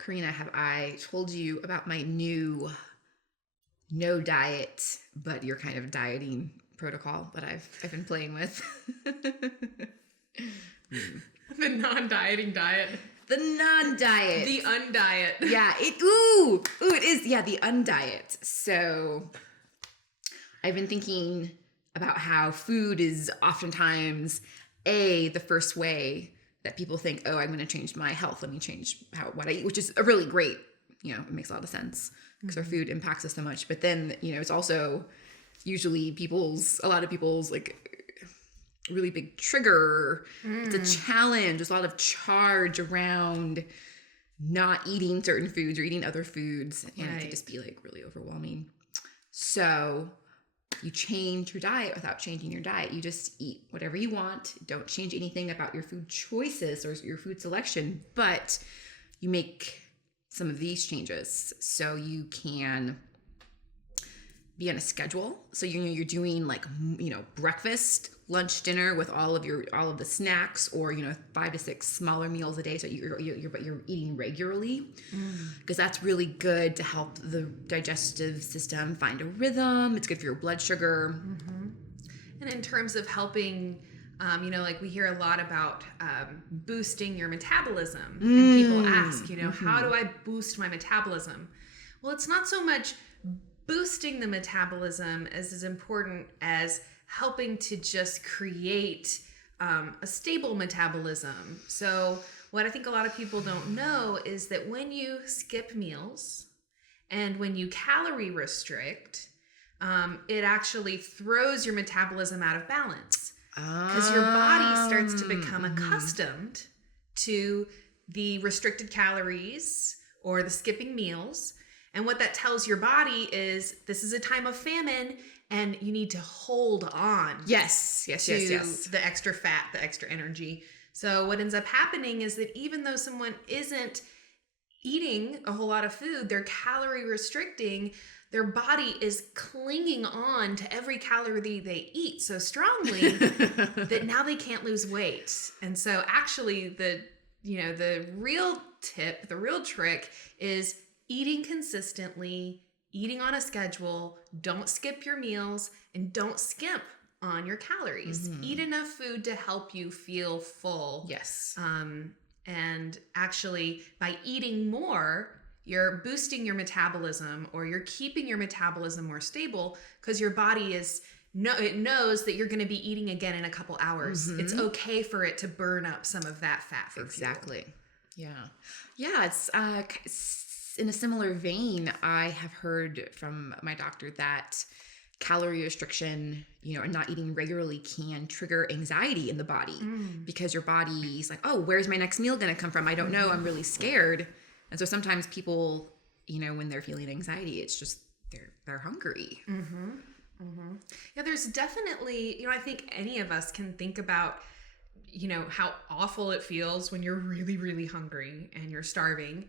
Corrina, have I told you about my new no diet, but you're kind of dieting protocol that I've been playing with? The non-dieting diet. The non-diet. The undiet. Yeah, it is. Yeah, the undiet. So I've been thinking about how food is oftentimes the first way that people think, oh, I'm going to change my health. Let me change what I eat, which is a really great, it makes a lot of sense because our food impacts us so much. But then, it's also usually a lot of people's like really big trigger. It's a challenge. There's a lot of charge around not eating certain foods or eating other foods. And it can just be like really overwhelming. So you change your diet without changing your diet. You just eat whatever you want. Don't change anything about your food choices or your food selection, but you make some of these changes so you can be on a schedule. So you're doing like, breakfast, lunch, dinner with all of the snacks, or 5 to 6 smaller meals a day. So you're eating regularly, because that's really good to help the digestive system find a rhythm. It's good for your blood sugar. And in terms of helping, like we hear a lot about boosting your metabolism, and people ask, how do I boost my metabolism? Well, it's not so much boosting the metabolism as important as helping to just create a stable metabolism. So what I think a lot of people don't know is that when you skip meals and when you calorie restrict, it actually throws your metabolism out of balance, because your body starts to become accustomed to the restricted calories or the skipping meals. And what that tells your body is this is a time of famine and you need to hold on to the extra fat, the extra energy. So what ends up happening is that even though someone isn't eating a whole lot of food, they're calorie restricting, their body is clinging on to every calorie they eat so strongly that now they can't lose weight. And so actually the real tip, the real trick is eating consistently, eating on a schedule, don't skip your meals, and don't skimp on your calories. Eat enough food to help you feel full. Yes. And actually, by eating more, you're boosting your metabolism, or you're keeping your metabolism more stable, because your body it knows that you're going to be eating again in a couple hours. It's okay for it to burn up some of that fat for fuel. Yeah, it's in a similar vein. I have heard from my doctor that calorie restriction, and not eating regularly can trigger anxiety in the body, because your body's like, oh, where's my next meal going to come from? I don't know. I'm really scared. And so sometimes people, when they're feeling anxiety, it's just they're hungry. Yeah, there's definitely, I think any of us can think about, how awful it feels when you're really, really hungry and you're starving.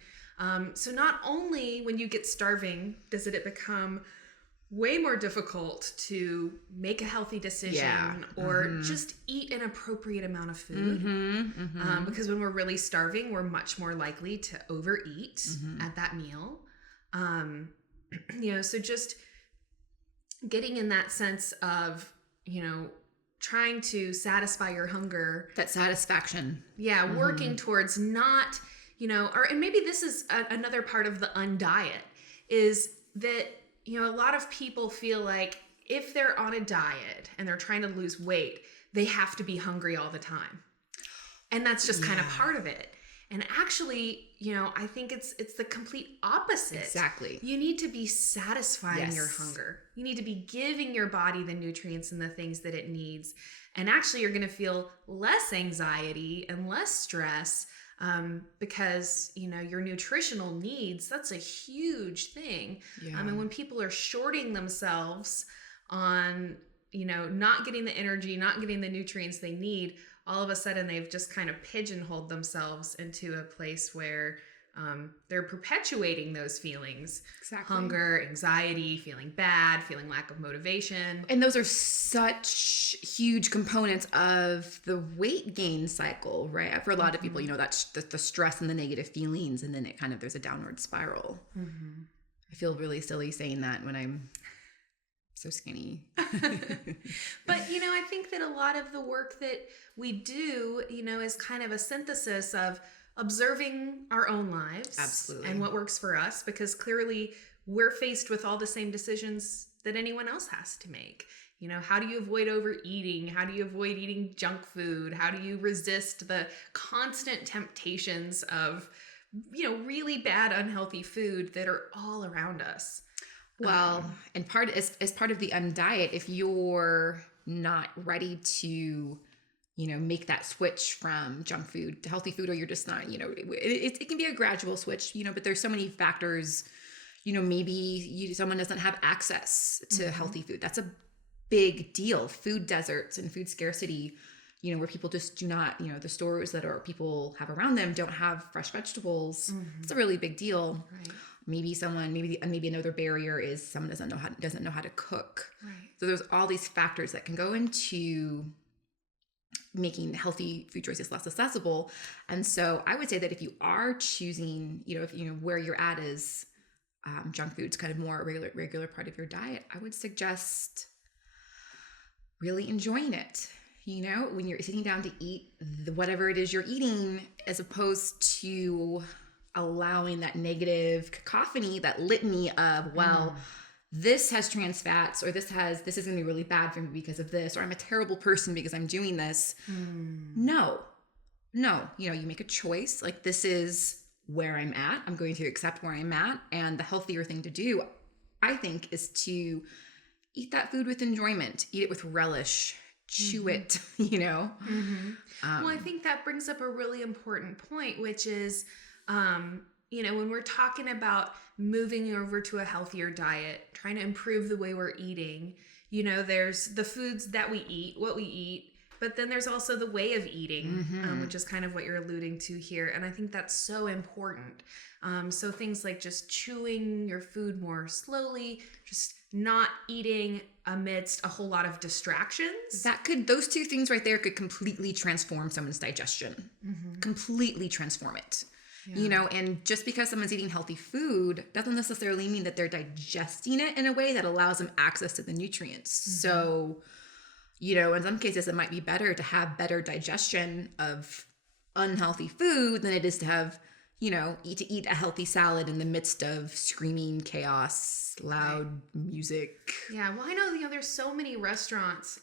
So not only when you get starving does it become way more difficult to make a healthy decision or just eat an appropriate amount of food. Because when we're really starving, we're much more likely to overeat at that meal. So just getting in that sense of, trying to satisfy your hunger. That satisfaction. Yeah, working towards not, and maybe this is another part of the undiet, is that, a lot of people feel like if they're on a diet and they're trying to lose weight, they have to be hungry all the time. And that's just kind of part of it. And actually, I think it's the complete opposite. Exactly. You need to be satisfying your hunger. You need to be giving your body the nutrients and the things that it needs. And actually, you're going to feel less anxiety and less stress, because, your nutritional needs, that's a huge thing. Yeah. I mean, when people are shorting themselves on, not getting the energy, not getting the nutrients they need, all of a sudden they've just kind of pigeonholed themselves into a place where they're perpetuating those feelings. Exactly. Hunger, anxiety, feeling bad, feeling lack of motivation. And those are such huge components of the weight gain cycle, right? For a lot of people, that's the stress and the negative feelings, and then it kind of, there's a downward spiral. Mm-hmm. I feel really silly saying that when I'm so skinny. But, I think that a lot of the work that we do, is kind of a synthesis of observing our own lives. Absolutely. And what works for us, because clearly we're faced with all the same decisions that anyone else has to make. How do you avoid overeating? How do you avoid eating junk food? How do you resist the constant temptations of, really bad, unhealthy food that are all around us? Well, and as part of the diet, if you're not ready to, make that switch from junk food to healthy food, or you're just not, it can be a gradual switch, but there's so many factors, maybe someone doesn't have access to healthy food. That's a big deal. Food deserts and food scarcity, where people just do not, the stores that people have around them don't have fresh vegetables. It's a really big deal. Right. Maybe another barrier is someone doesn't know how to cook. Right. So there's all these factors that can go into making healthy food choices less accessible. And so I would say that if you are choosing, if where you're at is junk food's kind of more a regular part of your diet, I would suggest really enjoying it. When you're sitting down to eat whatever it is you're eating, as opposed to allowing that negative cacophony, that litany of, this has trans fats, or this is going to be really bad for me because of this, or I'm a terrible person because I'm doing this. No, you make a choice. Like, this is where I'm at. I'm going to accept where I'm at. And the healthier thing to do, I think, is to eat that food with enjoyment, eat it with relish, chew it, Well, I think that brings up a really important point, which is, when we're talking about moving over to a healthier diet, trying to improve the way we're eating, there's the foods that we eat, what we eat, but then there's also the way of eating, which is kind of what you're alluding to here. And I think that's so important. So things like just chewing your food more slowly, just not eating amidst a whole lot of distractions. Those two things right there could completely transform someone's digestion, completely transform it. Yeah. And just because someone's eating healthy food doesn't necessarily mean that they're digesting it in a way that allows them access to the nutrients. So, in some cases, it might be better to have better digestion of unhealthy food than it is to have, eat a healthy salad in the midst of screaming chaos, loud music. Yeah, well, I know, there's so many restaurants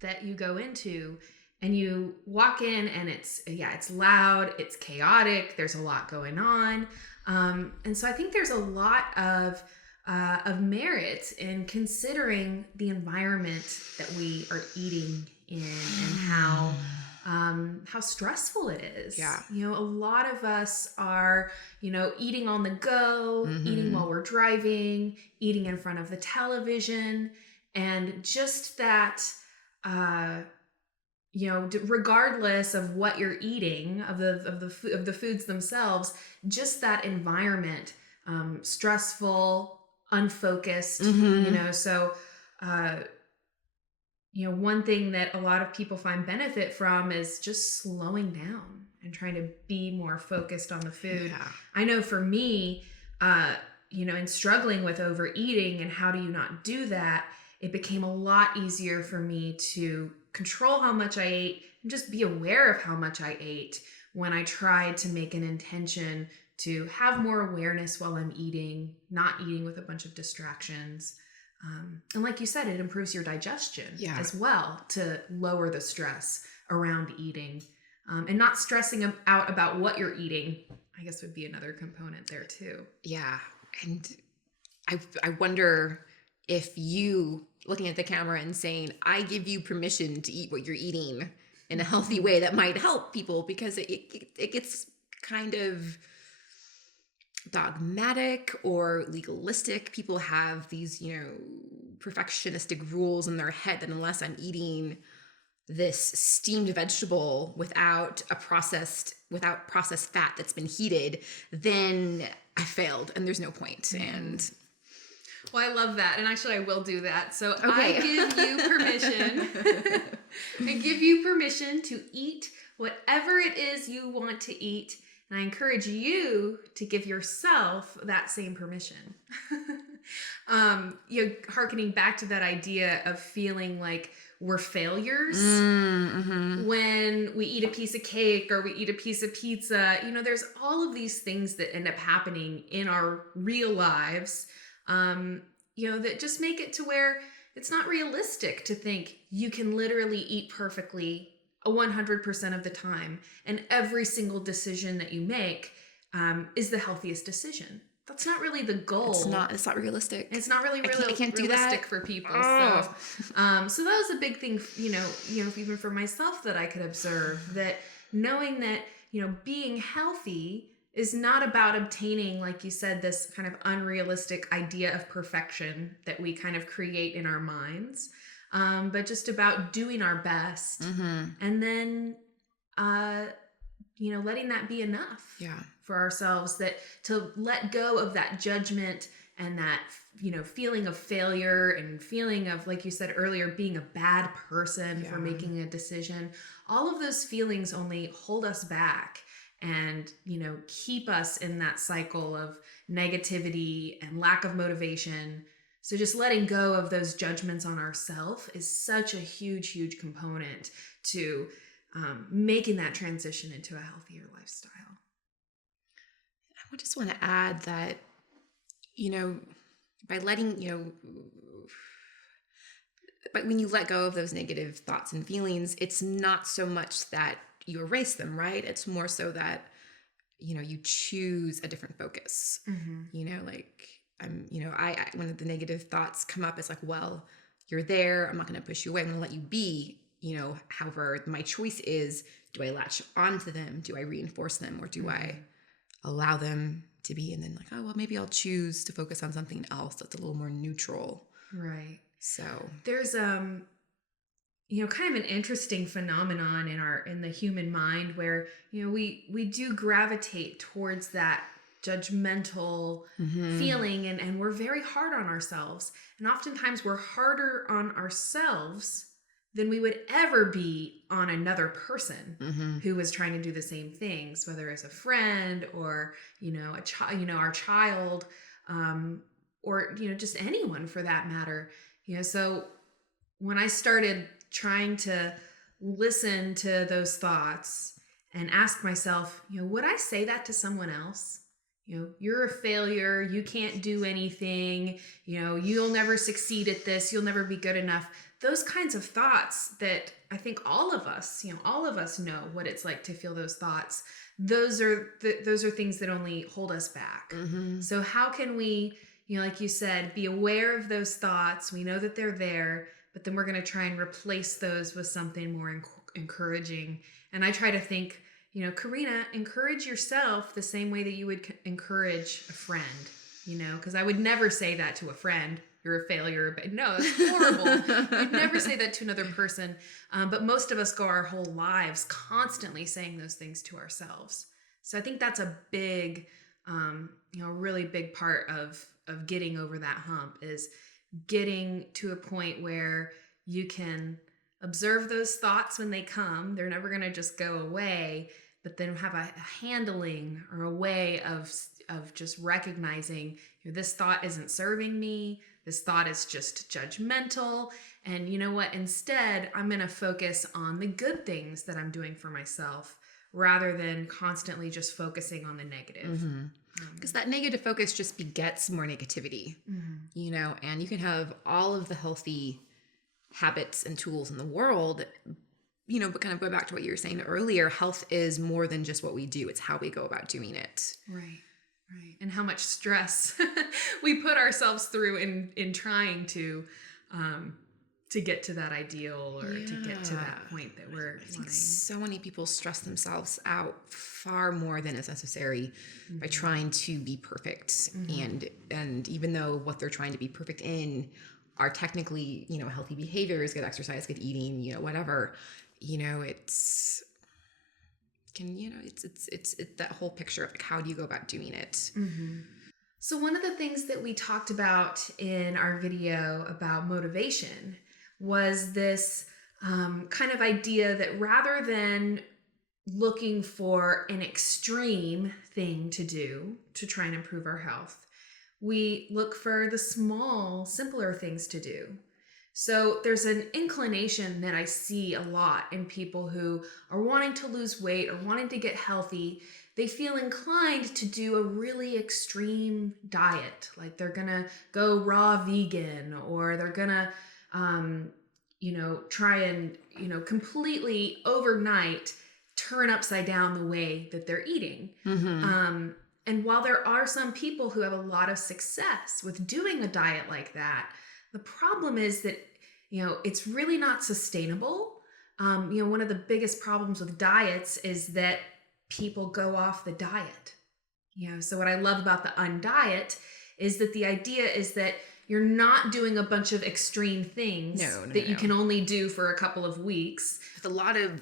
that you go into, and you walk in and it's loud, it's chaotic, there's a lot going on. And so I think there's a lot of merit in considering the environment that we are eating in and how stressful it is. Yeah. A lot of us are, eating on the go, eating while we're driving, eating in front of the television, and just that, regardless of what you're eating, of the foods themselves, just that environment, stressful, unfocused, so, one thing that a lot of people find benefit from is just slowing down and trying to be more focused on the food. Yeah. I know for me, in struggling with overeating and how do you not do that, it became a lot easier for me to control how much I ate and just be aware of how much I ate when I tried to make an intention to have more awareness while I'm eating, not eating with a bunch of distractions. And like you said, it improves your digestion as well to lower the stress around eating. And not stressing out about what you're eating, I guess, would be another component there too. Yeah. And I wonder if you looking at the camera and saying, I give you permission to eat what you're eating in a healthy way, that might help people, because it gets kind of dogmatic or legalistic. People have these, perfectionistic rules in their head that unless I'm eating this steamed vegetable without processed fat that's been heated, then I failed and there's no point. And well, I love that. And actually I will do that. So okay. I give you permission. I give you permission to eat whatever it is you want to eat. And I encourage you to give yourself that same permission. Hearkening back to that idea of feeling like we're failures when we eat a piece of cake or we eat a piece of pizza. There's all of these things that end up happening in our real lives, that just make it to where it's not realistic to think you can literally eat perfectly 100% of the time, and every single decision that you make is the healthiest decision. That's not really the goal. It's not realistic. It's not really I can't do realistic that for people. Oh. So that was a big thing, even for myself that I could observe, that knowing that, being healthy is not about obtaining, like you said, this kind of unrealistic idea of perfection that we kind of create in our minds. But just about doing our best and then, letting that be enough for ourselves, that to let go of that judgment and that, feeling of failure and feeling of, like you said earlier, being a bad person for making a decision. All of those feelings only hold us back and, keep us in that cycle of negativity and lack of motivation. So just letting go of those judgments on ourselves is such a huge, huge component to making that transition into a healthier lifestyle. I just want to add that, by letting, but when you let go of those negative thoughts and feelings, it's not so much that you erase them, right? It's more so that, you choose a different focus, when the negative thoughts come up, it's like, well, you're there. I'm not going to push you away. I'm going to let you be, however, my choice is, do I latch onto them? Do I reinforce them? Or do I allow them to be? And then like, oh, well, maybe I'll choose to focus on something else that's a little more neutral. Right. So there's, kind of an interesting phenomenon in the human mind where, we do gravitate towards that judgmental feeling, and we're very hard on ourselves. And oftentimes we're harder on ourselves than we would ever be on another person who was trying to do the same things, whether it's a friend or, our child, or, just anyone for that matter. So when I started trying to listen to those thoughts and ask myself, would I say that to someone else? You're a failure. You can't do anything. You'll never succeed at this. You'll never be good enough. Those kinds of thoughts that I think all of us know what it's like to feel those thoughts. Those are things that only hold us back. So how can we, like you said, be aware of those thoughts? We know that they're there, but then we're going to try and replace those with something more encouraging. And I try to think, Corrina, encourage yourself the same way that you would encourage a friend, because I would never say that to a friend. You're a failure, but no, that's horrible. I'd never say that to another person. But most of us go our whole lives constantly saying those things to ourselves. So I think that's a big, really big part of getting over that hump, is getting to a point where you can observe those thoughts when they come. They're never going to just go away, but then have a handling or a way of just recognizing, this thought isn't serving me. This thought is just judgmental. And you know what? Instead, I'm going to focus on the good things that I'm doing for myself rather than constantly just focusing on the negative. Because that negative focus just begets more negativity, and you can have all of the healthy habits and tools in the world, but kind of go back to what you were saying earlier, health is more than just what we do. It's how we go about doing it. Right. And how much stress we put ourselves through in trying to get to that ideal or to get to that point that we're I think so many people stress themselves out far more than is necessary by trying to be perfect. And even though what they're trying to be perfect in are technically, healthy behaviors, good exercise, good eating, whatever, it's that whole picture of like, how do you go about doing it? So one of the things that we talked about in our video about motivation was this kind of idea that rather than looking for an extreme thing to do to try and improve our health, we look for the small, simpler things to do. So there's an inclination that I see a lot in people who are wanting to lose weight or wanting to get healthy. They feel inclined to do a really extreme diet. Like they're going to go raw vegan, or they're going to, try and, completely overnight turn upside down the way that they're eating. And while there are some people who have a lot of success with doing a diet like that, the problem is that, it's really not sustainable. One of the biggest problems with diets is that people go off the diet. So what I love about the undiet is that the idea is that you're not doing a bunch of extreme things that you can only do for a couple of weeks. With a lot of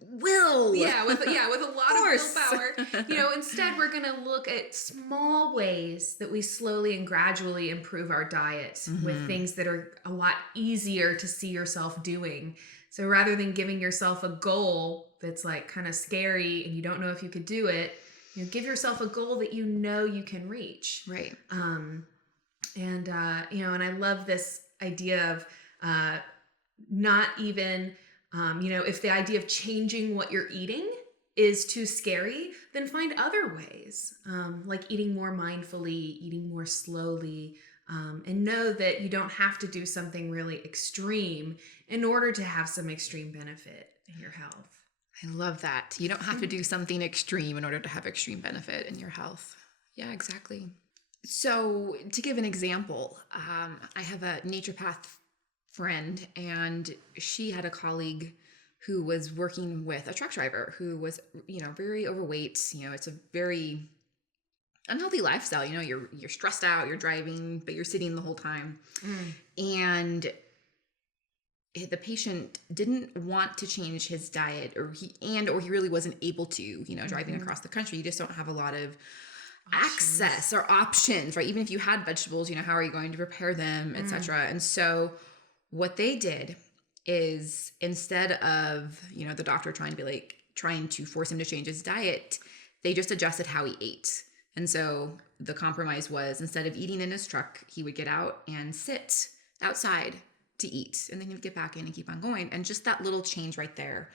will. With a lot of willpower. Instead we're going to look at small ways that we slowly and gradually improve our diet with things that are a lot easier to see yourself doing. So rather than giving yourself a goal that's like kind of scary and you don't know if you could do it, give yourself a goal that you can reach. Right. And I love this idea of not even, if the idea of changing what you're eating is too scary, then find other ways, like eating more mindfully, eating more slowly, and know that you don't have to do something really extreme in order to have some extreme benefit in your health. I love that. You don't have to do something extreme in order to have extreme benefit in your health. Yeah, exactly. So to give an example, I have a naturopath friend, and she had a colleague who was working with a truck driver who was, very overweight. It's a very unhealthy lifestyle. You're stressed out, you're driving, but you're sitting the whole time. And the patient didn't want to change his diet, or he really wasn't able to, driving across the country. You just don't have a lot of access or options, right? Even if you had vegetables, how are you going to prepare them, etc. And so what they did is, instead of, the doctor trying to force him to change his diet, they just adjusted how he ate. And so the compromise was, instead of eating in his truck, he would get out and sit outside to eat, and then he would get back in and keep on going. And just that little change right there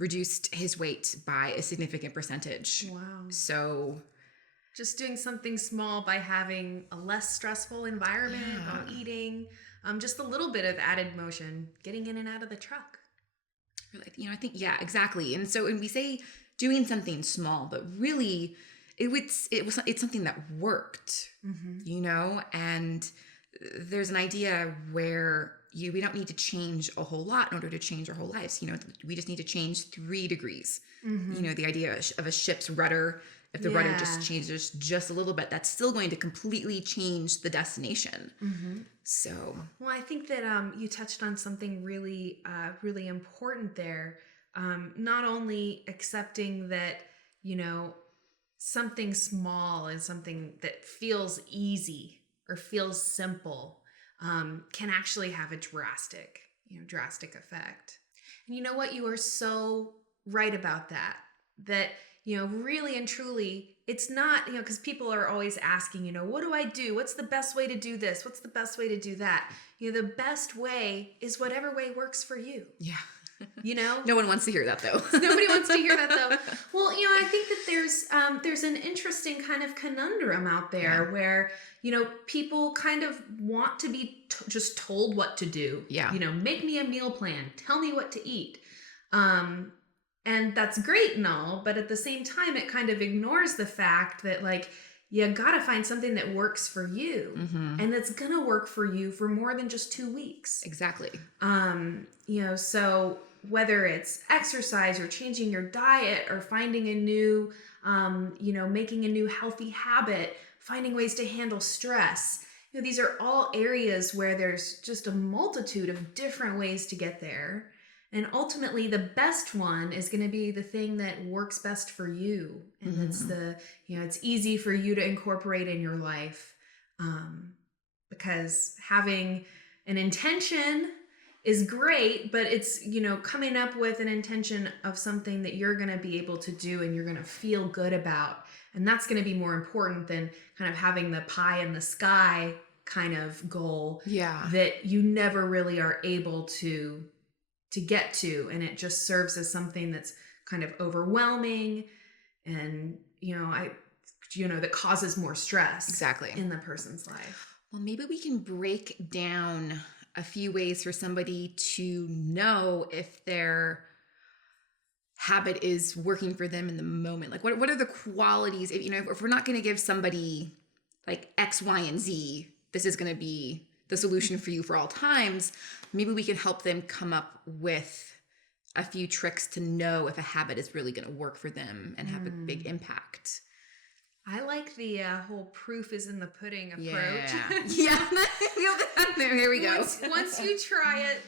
reduced his weight by a significant percentage. Wow. So just doing something small by having a less stressful environment while eating, just a little bit of added motion, getting in and out of the truck. I think, yeah, exactly. And so when we say doing something small, but really it's something that worked, and there's an idea where we don't need to change a whole lot in order to change our whole lives. We just need to change 3 degrees. The idea of a ship's rudder. If the rudder just changes just a little bit, that's still going to completely change the destination. So, well, I think that you touched on something really, really important there. Not only accepting that, something small and something that feels easy or feels simple can actually have a drastic effect. And you know what? You are so right about that. That, really and truly, it's not, because people are always asking, what do I do? What's the best way to do this? What's the best way to do that? The best way is whatever way works for you. Yeah. No one wants to hear that, though. Nobody wants to hear that, though. Well, I think that there's an interesting kind of conundrum out there where, people kind of want to be just told what to do. Yeah. Make me a meal plan. Tell me what to eat. And that's great and all, but at the same time, it kind of ignores the fact that, like, you gotta find something that works for you, and that's gonna work for you for more than just 2 weeks. Exactly. So whether it's exercise or changing your diet or finding a new, making a new healthy habit, finding ways to handle stress, these are all areas where there's just a multitude of different ways to get there. And ultimately, the best one is going to be the thing that works best for you. And it's it's easy for you to incorporate in your life. Because having an intention is great, but it's, coming up with an intention of something that you're going to be able to do and you're going to feel good about. And that's going to be more important than kind of having the pie in the sky kind of goal that you never really are able to get to. And it just serves as something that's kind of overwhelming and, that causes more stress in the person's life. Well, maybe we can break down a few ways for somebody to know if their habit is working for them in the moment. Like what are the qualities, if we're not going to give somebody like X, Y, and Z, this is going to be the solution for you for all times, maybe we can help them come up with a few tricks to know if a habit is really going to work for them and have a big impact. I like the whole proof is in the pudding approach. Yeah. There we go. Once you try it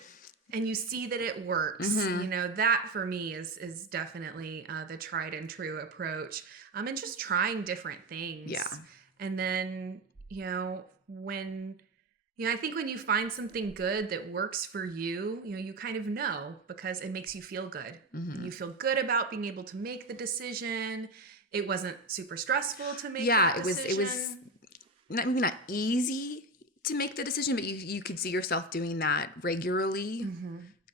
and you see that it works, that for me is definitely the tried and true approach. And just trying different things. Yeah. And then, I think when you find something good that works for you, you kind of know because it makes you feel good. You feel good about being able to make the decision. It wasn't super stressful to make that decision. It was maybe not easy to make the decision, but you could see yourself doing that regularly.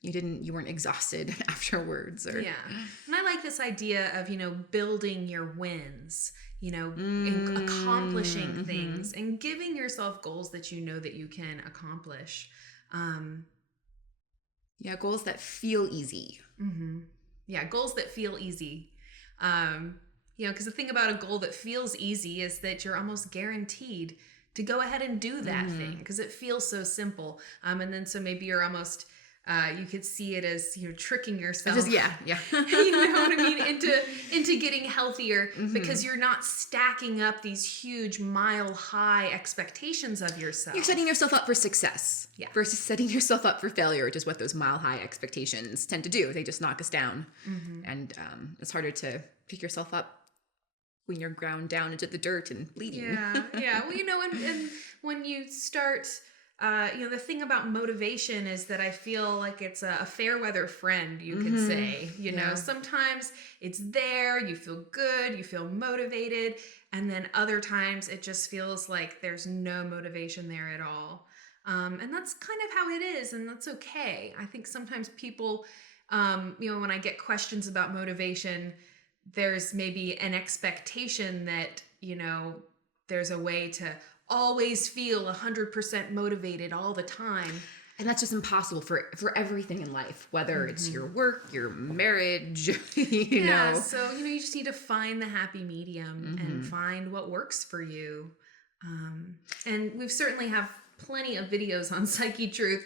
You weren't exhausted afterwards. And I like this idea of, building your wins, and accomplishing things and giving yourself goals that that you can accomplish. Goals that feel easy. Goals that feel easy. Because the thing about a goal that feels easy is that you're almost guaranteed to go ahead and do that thing because it feels so simple. And then so maybe you're almost, you could see it as, tricking yourself. You know what I mean? Into getting healthier because you're not stacking up these huge mile high expectations of yourself. You're setting yourself up for success versus setting yourself up for failure, which is what those mile high expectations tend to do. They just knock us down. And it's harder to pick yourself up when you're ground down into the dirt and bleeding. Well, and when you start, the thing about motivation is that I feel like it's a fair weather friend, you could say. Sometimes it's there, you feel good, you feel motivated, and then other times it just feels like there's no motivation there at all. And that's kind of how it is, and that's okay. I think sometimes people, when I get questions about motivation, there's maybe an expectation that, there's a way to always feel 100% motivated all the time. And that's just impossible for everything in life, whether it's your work, your marriage, you know. So, you just need to find the happy medium and find what works for you. And we've certainly have plenty of videos on Psychetruth,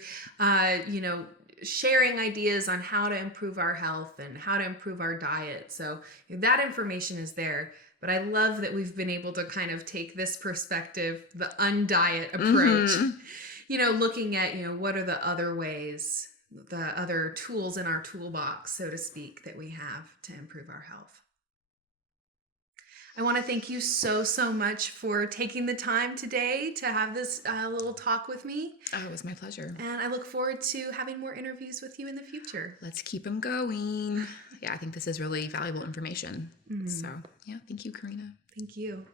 sharing ideas on how to improve our health and how to improve our diet. So that information is there. But I love that we've been able to kind of take this perspective, the undiet approach, looking at, what are the other ways, the other tools in our toolbox, so to speak, that we have to improve our health. I want to thank you so, so much for taking the time today to have this little talk with me. Oh, it was my pleasure. And I look forward to having more interviews with you in the future. Let's keep them going. Yeah, I think this is really valuable information. So, thank you, Corrina. Thank you.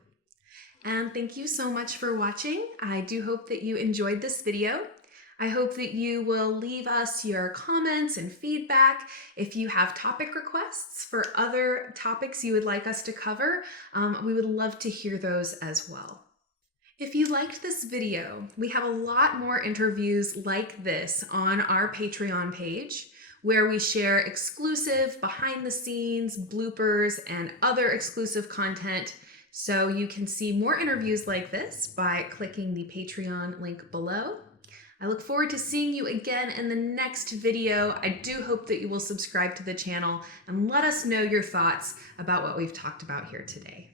And thank you so much for watching. I do hope that you enjoyed this video. I hope that you will leave us your comments and feedback. If you have topic requests for other topics you would like us to cover, we would love to hear those as well. If you liked this video, we have a lot more interviews like this on our Patreon page, where we share exclusive behind the scenes bloopers and other exclusive content. So you can see more interviews like this by clicking the Patreon link below. I look forward to seeing you again in the next video. I do hope that you will subscribe to the channel and let us know your thoughts about what we've talked about here today.